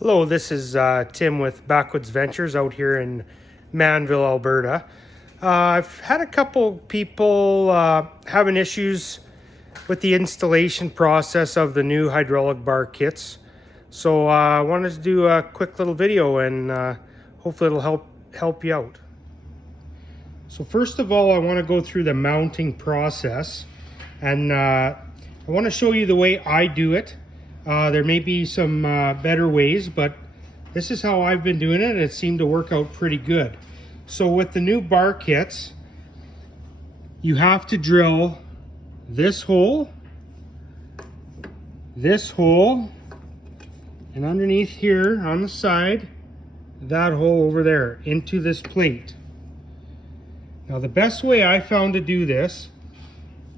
Hello, this is Tim with Backwoods Ventures out here in Manville, Alberta. I've had a couple people having issues with the installation process of the new hydraulic bar kits. So I wanted to do a quick little video and hopefully it'll help you out. So first of all, I want to go through the mounting process, and I want to show you the way I do it. There may be some better ways, but this is how I've been doing it, and it seemed to work out pretty good. So with the new bar kits, you have to drill this hole, and underneath here on the side, that hole over there into this plate. Now the best way I found to do this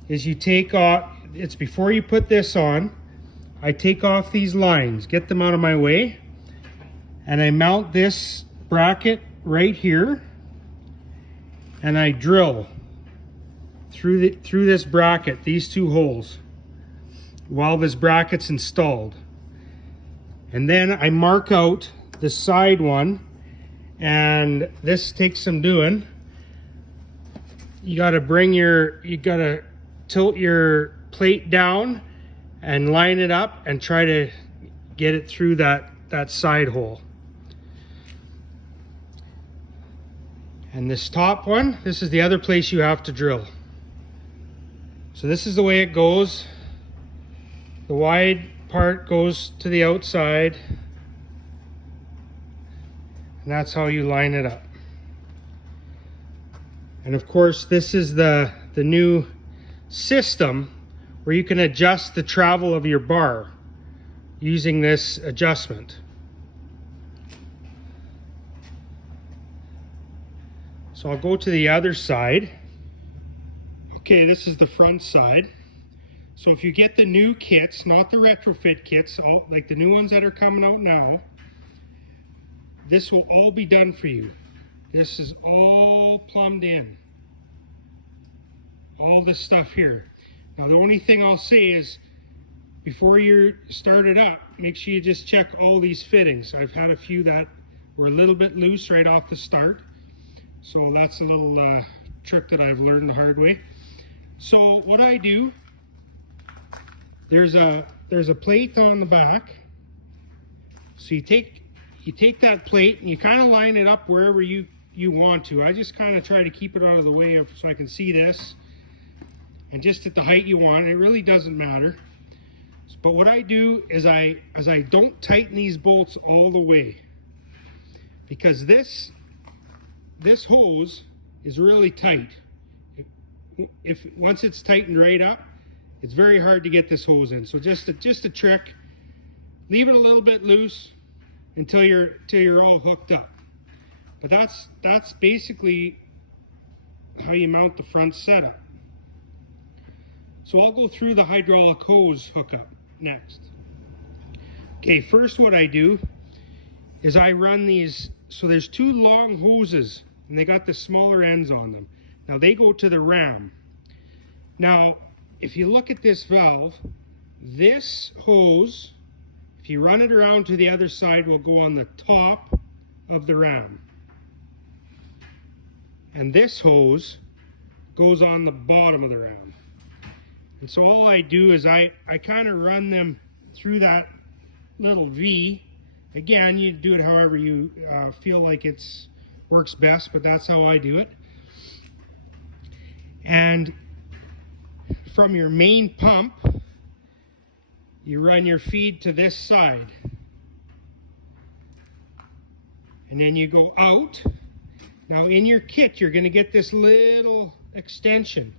is you take off, it's before you put this on, I take off these lines, get them out of my way, and I mount this bracket right here, and I drill through this bracket, these two holes, while this bracket's installed. And then I mark out the side one, and this takes some doing. You gotta tilt your plate down and line it up and try to get it through that side hole. And this top one, this is the other place you have to drill. So this is the way it goes. The wide part goes to the outside, and that's how you line it up. And of course, this is the new system where you can adjust the travel of your bar using this adjustment. So I'll go to the other side. Okay, this is the front side. So if you get the new kits, not the retrofit kits, like the new ones that are coming out now, this will all be done for you. This is all plumbed in. All this stuff here. Now the only thing I'll say is, before you start it up, make sure you just check all these fittings. I've had a few that were a little bit loose right off the start. So that's a little trick that I've learned the hard way. So what I do, there's a plate on the back. So you take that plate and you kind of line it up wherever you want to. I just kind of try to keep it out of the way so I can see this, and just at the height you want. It really doesn't matter. But what I do is I don't tighten these bolts all the way, because this hose is really tight. If once it's tightened right up, it's very hard to get this hose in. So just a trick, leave it a little bit loose until you're all hooked up. But that's basically how you mount the front setup. So I'll go through the hydraulic hose hookup next. Okay, first what I do is I run these, so there's two long hoses, and they got the smaller ends on them. Now they go to the ram. Now, if you look at this valve, this hose, if you run it around to the other side, will go on the top of the ram. And this hose goes on the bottom of the ram. And so all I do is I kind of run them through that little V. Again, you do it however you feel like it's works best, but that's how I do it. And from your main pump, you run your feed to this side. And then you go out. Now in your kit, you're going to get this little extension.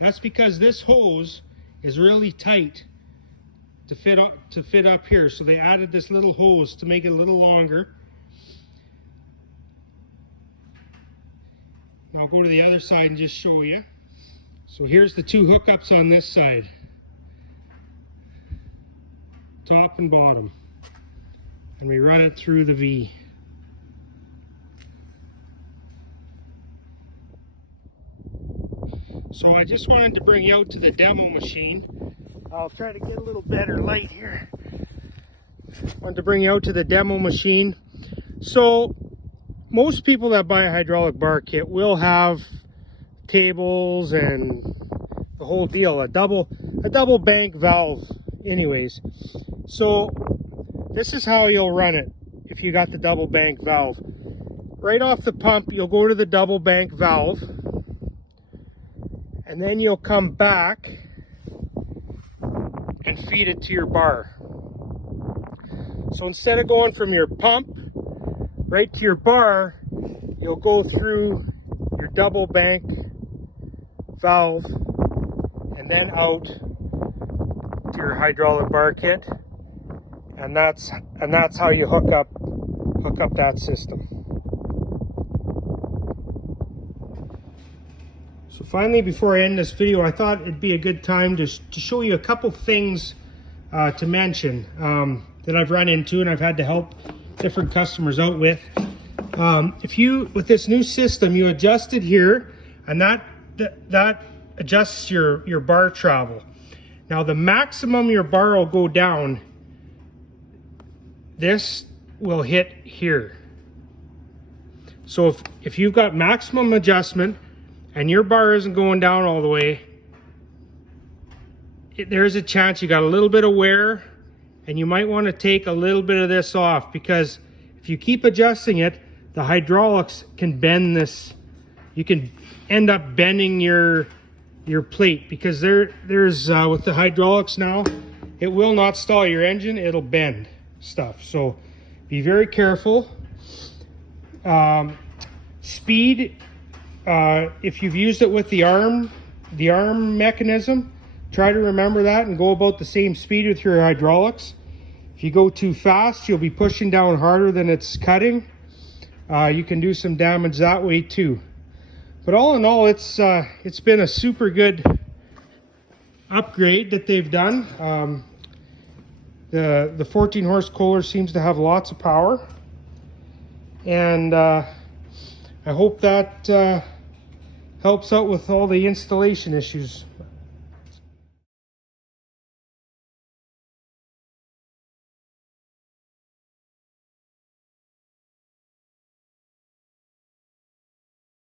That's because this hose is really tight to fit up here. So they added this little hose to make it a little longer. Now I'll go to the other side and just show you. So here's the two hookups on this side. Top and bottom. And we run it through the V. So I just wanted to bring you out to the demo machine. I'll try to get a little better light here. wanted to bring you out to the demo machine. So most people that buy a hydraulic bar kit will have tables and the whole deal, a double bank valve anyways. So this is how you'll run it if you got the double bank valve. Right off the pump, you'll go to the double bank valve, and then you'll come back and feed it to your bar. So instead of going from your pump right to your bar, you'll go through your double bank valve and then out to your hydraulic bar kit, and that's how you hook up that system. So finally, before I end this video, I thought it'd be a good time to show you a couple things to mention that I've run into and I've had to help different customers out with. With this new system, you adjust it here, and that adjusts your bar travel. Now the maximum your bar will go down, this will hit here. So if you've got maximum adjustment and your bar isn't going down all the way, there's a chance you got a little bit of wear, and you might want to take a little bit of this off, because if you keep adjusting it, the hydraulics can bend this. You can end up bending your plate, because there's with the hydraulics now, it will not stall your engine, it'll bend stuff. So be very careful. Speed, if you've used it with the arm mechanism, try to remember that and go about the same speed with your hydraulics. If you go too fast, you'll be pushing down harder than it's cutting. You can do some damage that way too. But all in all, it's been a super good upgrade that they've done. The 14 horse Kohler seems to have lots of power, and I hope that helps out with all the installation issues.